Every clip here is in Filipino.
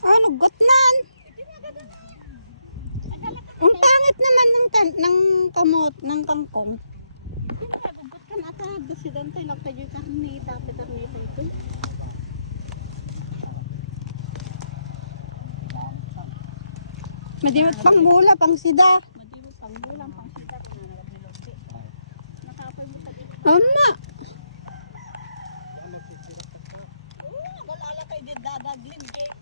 Ano, gutnan? Ang pangit naman ng kamot, ng kangkong. Hindi nagagugot ka na ata. Dosidante, nagtayo karni, dapat karni sa ito. Madimot pang mula, pang sida. Madimot pang mula, pang sida. Ama. Wala kayo din dadaglim, Jake.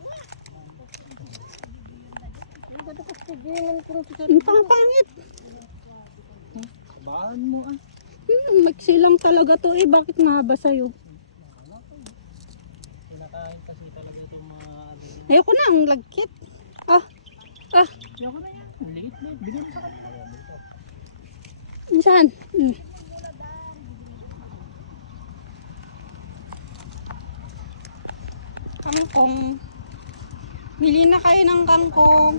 Ang pangit. Bahan mo ah. Magsilang talaga to eh. Bakit mahaba sa'yo? Kinakain kasi talaga itong mga Ayoko na, ang lagkit. Ah. Yung ka na yan. Liit. Bigyan mo sa kanya. Saan? Kangkong. Bili na kayo ng kangkong.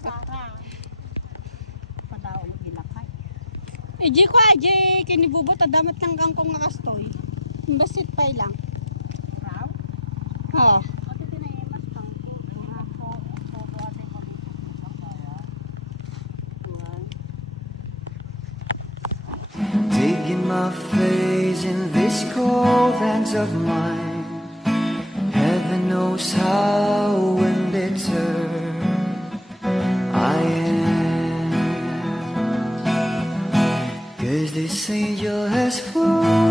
Sara. Padaw ginakay. Di ko aje kinibubot damat ng kangkong nga kastoy. Basit pa lang. Raw? Oo. Ate tinayimas pang ko. Ako ate ko. Digging my face in this cold hands of mine. Heaven knows how bitter I am. 'Cause this angel has flown